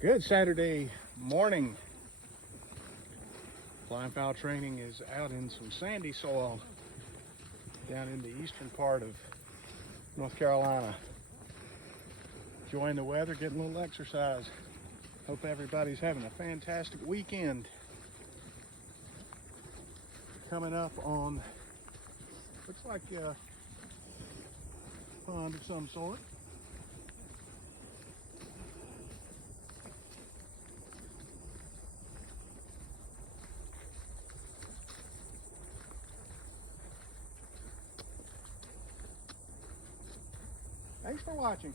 Good Saturday morning. Flying fowl training is out in some sandy soil down in the eastern part of North Carolina. Enjoying the weather, getting a little exercise. Hope everybody's having a fantastic weekend. Coming up on, looks like a pond of some sort. Thanks for watching.